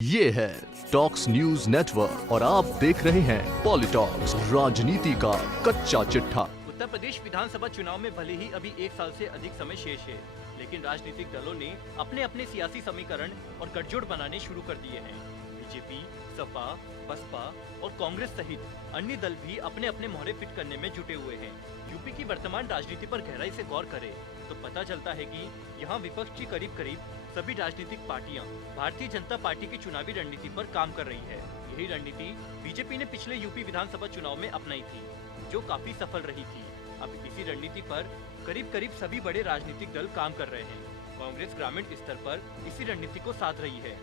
ये है talks news network और आप देख रहे हैं पॉलिटॉक्स, राजनीति का कच्चा चिट्ठा। उत्तर प्रदेश विधानसभा चुनाव में भले ही अभी एक साल से अधिक समय शेष है, लेकिन राजनीतिक दलों ने अपने अपने सियासी समीकरण और गठजोड़ बनाने शुरू कर दिए हैं। बीजेपी, सपा, बसपा और कांग्रेस सहित अन्य दल भी अपने अपने मोहरे फिट करने में जुटे हुए हैं। यूपी की वर्तमान राजनीति पर गहराई से गौर करें तो पता चलता है कि यहाँ विपक्ष की करीब सभी राजनीतिक पार्टियां भारतीय जनता पार्टी की चुनावी रणनीति पर काम कर रही है। यही रणनीति बीजेपी ने पिछले यूपी विधानसभा चुनाव में अपनाई थी, जो काफी सफल रही थी। अब इसी रणनीति पर करीब सभी बड़े राजनीतिक दल काम कर रहे हैं। कांग्रेस ग्रामीण स्तर पर इसी रणनीति को साध रही है।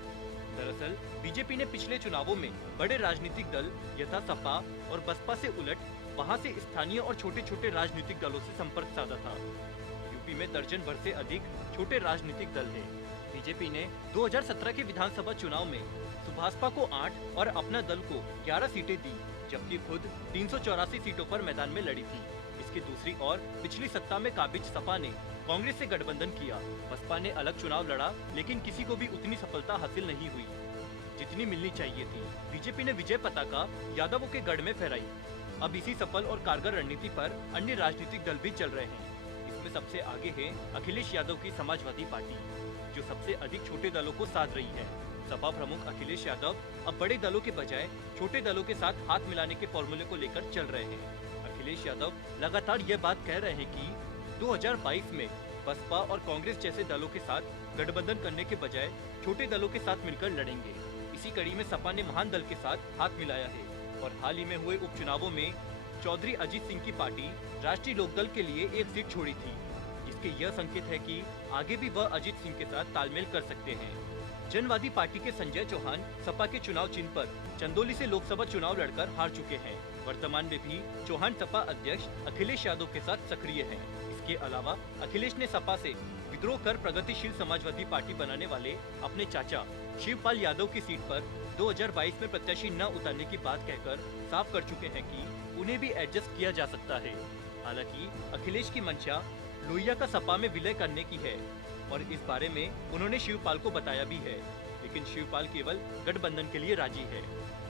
दरअसल बीजेपी ने पिछले चुनावों में बड़े राजनीतिक दल यथा सपा और बसपा से उलट वहां से स्थानीय और छोटे छोटे राजनीतिक दलों से संपर्क साधा था। यूपी में दर्जन भर से अधिक छोटे राजनीतिक दल हैं। बीजेपी ने 2017 के विधानसभा चुनाव में सुभाषपा को 8 और अपना दल को 11 सीटें दी, जबकि खुद 384 सीटों पर मैदान में लड़ी थी। इसकी दूसरी ओर पिछली सत्ता में काबिज सपा ने कांग्रेस से गठबंधन किया। बसपा ने अलग चुनाव लड़ा, लेकिन किसी को भी उतनी सफलता हासिल नहीं हुई जितनी मिलनी चाहिए थी। बीजेपी ने विजय पताका यादवों के गढ़ में फहराई। अब इसी सफल और कारगर रणनीति पर अन्य राजनीतिक दल भी चल रहे हैं। इसमें सबसे आगे है अखिलेश यादव की समाजवादी पार्टी, जो सबसे अधिक छोटे दलों को साध रही है। सपा प्रमुख अखिलेश यादव अब बड़े दलों के बजाय छोटे दलों के साथ हाथ मिलाने के फॉर्मूले को लेकर चल रहे हैं। अखिलेश यादव लगातार ये बात कह रहे हैं कि 2022 में बसपा और कांग्रेस जैसे दलों के साथ गठबंधन करने के बजाय छोटे दलों के साथ मिलकर लड़ेंगे। इसी कड़ी में सपा ने महान दल के साथ हाथ मिलाया है और हाल ही में हुए उपचुनावों में चौधरी अजीत सिंह की पार्टी राष्ट्रीय लोकदल के लिए एक सीट छोड़ी थी, जिसके यह संकेत है कि आगे भी वह अजीत सिंह के साथ तालमेल कर सकते हैं। जनवादी पार्टी के संजय चौहान सपा के चुनाव चिन्ह पर चंदौली से लोकसभा चुनाव लड़कर हार चुके हैं। वर्तमान में भी चौहान सपा अध्यक्ष अखिलेश यादव के साथ सक्रिय हैं। इसके अलावा अखिलेश ने सपा से विद्रोह कर प्रगतिशील समाजवादी पार्टी बनाने वाले अपने चाचा शिवपाल यादव की सीट पर 2022 में प्रत्याशी न उतारने की बात कहकर साफ कर चुके हैं कि उन्हें भी एडजस्ट किया जा सकता है। हालांकि अखिलेश की मंशा लोहिया का सपा में विलय करने की है और इस बारे में उन्होंने शिवपाल को बताया भी है, लेकिन शिवपाल केवल गठबंधन के लिए राजी है।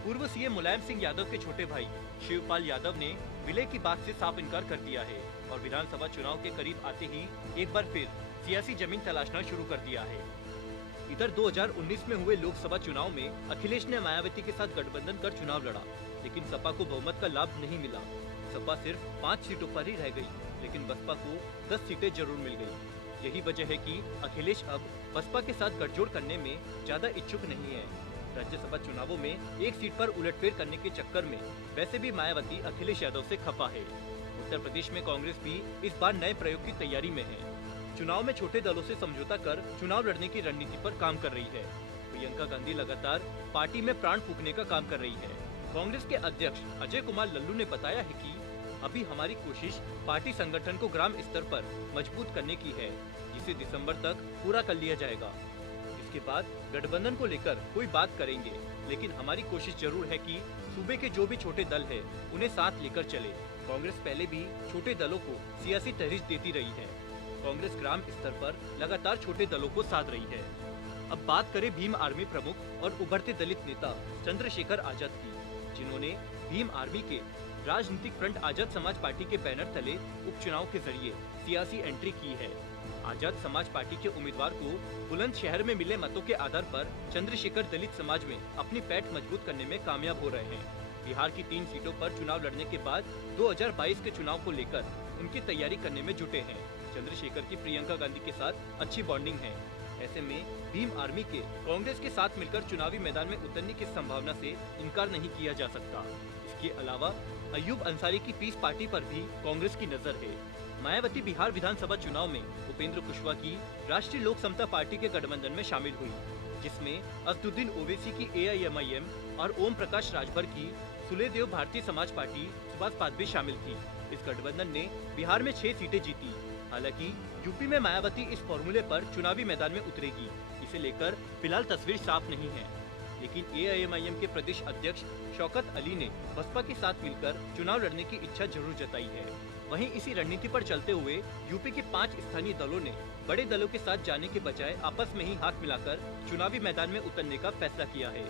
पूर्व सीएम मुलायम सिंह यादव के छोटे भाई शिवपाल यादव ने विलय की बात से साफ इनकार कर दिया है और विधानसभा चुनाव के करीब आते ही एक बार फिर सियासी जमीन तलाशना शुरू कर दिया है। इधर 2019 में हुए लोकसभा चुनाव में अखिलेश ने मायावती के साथ गठबंधन कर चुनाव लड़ा, लेकिन सपा को बहुमत का लाभ नहीं मिला। सपा सिर्फ 5 सीटों पर ही रह गई, लेकिन बसपा को 10 सीटें जरूर मिल गई। यही वजह है कि अखिलेश अब बसपा के साथ गठजोड़ करने में ज्यादा इच्छुक नहीं है। राज्यसभा चुनावों में एक सीट पर उलटफेर करने के चक्कर में वैसे भी मायावती अखिलेश यादव से खफा है। उत्तर प्रदेश में कांग्रेस भी इस बार नए प्रयोग की तैयारी में है। चुनाव में छोटे दलों से समझौता कर चुनाव लड़ने की रणनीति पर काम कर रही है। प्रियंका गांधी लगातार पार्टी में प्राण फूंकने का काम कर रही है। कांग्रेस के अध्यक्ष अजय कुमार लल्लू ने बताया है कि अभी हमारी कोशिश पार्टी संगठन को ग्राम स्तर पर मजबूत करने की है, जिसे दिसंबर तक पूरा कर लिया जाएगा। इसके बाद गठबंधन को लेकर कोई बात करेंगे, लेकिन हमारी कोशिश जरूर है कि सूबे के जो भी छोटे दल है उन्हें साथ लेकर चले। कांग्रेस पहले भी छोटे दलों को सियासी तहरीर देती रही है। कांग्रेस ग्राम स्तर पर लगातार छोटे दलों को साध रही है। अब बात करें भीम आर्मी प्रमुख और उभरते दलित नेता चंद्रशेखर आजाद की, जिन्होंने भीम आर्मी के राजनीतिक फ्रंट आजाद समाज पार्टी के बैनर तले उपचुनाव के जरिए सियासी एंट्री की है। आजाद समाज पार्टी के उम्मीदवार को बुलंदशहर में मिले मतों के आधार पर चंद्रशेखर दलित समाज में अपनी पैठ मजबूत करने में कामयाब हो रहे हैं। बिहार की 3 सीटों पर चुनाव लड़ने के बाद 2022 के चुनाव को लेकर उनकी तैयारी करने में जुटे हैं। चंद्रशेखर की प्रियंका गांधी के साथ अच्छी बॉन्डिंग है। ऐसे में भीम आर्मी के कांग्रेस के साथ मिलकर चुनावी मैदान में उतरने की संभावना से इनकार नहीं किया जा सकता। इसके अलावा अयूब अंसारी की पीस पार्टी पर भी कांग्रेस की नजर है। मायावती बिहार विधानसभा चुनाव में उपेंद्र कुशवाहा की राष्ट्रीय लोक समता पार्टी के गठबंधन में शामिल हुई, जिसमें असदुद्दीन ओवैसी की AIMIM और ओम प्रकाश राजभर की सुलेदेव भारतीय समाज पार्टी सुभाष पादवी शामिल थी। इस गठबंधन ने बिहार में 6 सीटें जीती। हालांकि यूपी में मायावती इस फॉर्मूले पर चुनावी मैदान में उतरेगी, इसे लेकर फिलहाल तस्वीर साफ नहीं है। लेकिन AIMIM के प्रदेश अध्यक्ष शौकत अली ने बसपा के साथ मिलकर चुनाव लड़ने की इच्छा जरूर जताई है। वहीं इसी रणनीति पर चलते हुए यूपी के 5 स्थानीय दलों ने बड़े दलों के साथ जाने के बजाय आपस में ही हाथ मिलाकर चुनावी मैदान में उतरने का फैसला किया है।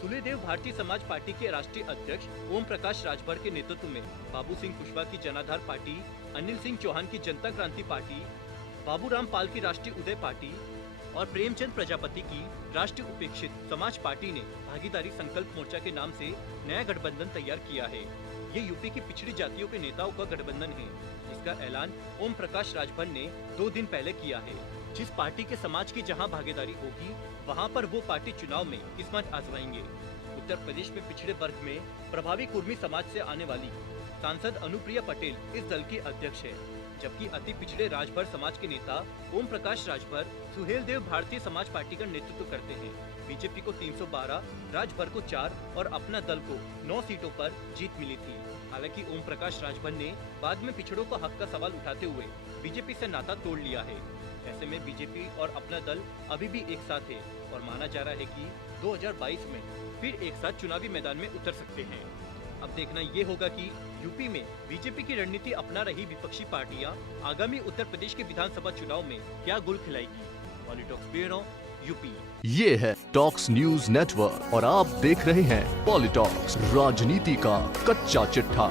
सुलेदेव भारतीय समाज पार्टी के राष्ट्रीय अध्यक्ष ओम प्रकाश राजभर के नेतृत्व में बाबू सिंह कुशवाहा की जनाधार पार्टी, अनिल सिंह चौहान की जनता क्रांति पार्टी, बाबूराम पाल की राष्ट्रीय उदय पार्टी और प्रेमचंद प्रजापति की राष्ट्रीय उपेक्षित समाज पार्टी ने भागीदारी संकल्प मोर्चा के नाम से नया गठबंधन तैयार किया है। ये यूपी की पिछड़ी जातियों के नेताओं का गठबंधन है, जिसका ऐलान ओम प्रकाश राजभर ने 2 दिन पहले किया है। जिस पार्टी के समाज की जहां भागीदारी होगी, वहां पर वो पार्टी चुनाव में किस्मत आजमाएंगे। उत्तर प्रदेश में पिछड़े वर्ग में प्रभावी कुर्मी समाज से आने वाली सांसद अनुप्रिया पटेल इस दल की अध्यक्ष है, जबकि अति पिछड़े राजभर समाज के नेता ओम प्रकाश राजभर सुहेलदेव भारतीय समाज पार्टी का नेतृत्व करते हैं। बीजेपी को 312, राजभर को 4 और अपना दल को 9 सीटों पर जीत मिली थी। हालांकि ओम प्रकाश राजभर ने बाद में पिछड़ों का हक का सवाल उठाते हुए बीजेपी से नाता तोड़ लिया है। ऐसे में बीजेपी और अपना दल अभी भी एक साथ है और माना जा रहा है कि 2022 में फिर एक साथ चुनावी मैदान में उतर सकते हैं। अब देखना ये होगा कि यूपी में बीजेपी की रणनीति अपना रही विपक्षी पार्टियां आगामी उत्तर प्रदेश के विधानसभा चुनाव में क्या गुल खिलाएगी। PoliTalks bureau UP. ये है टॉक्स न्यूज नेटवर्क और आप देख रहे हैं पॉलिटॉक्स, राजनीति का कच्चा चिट्ठा।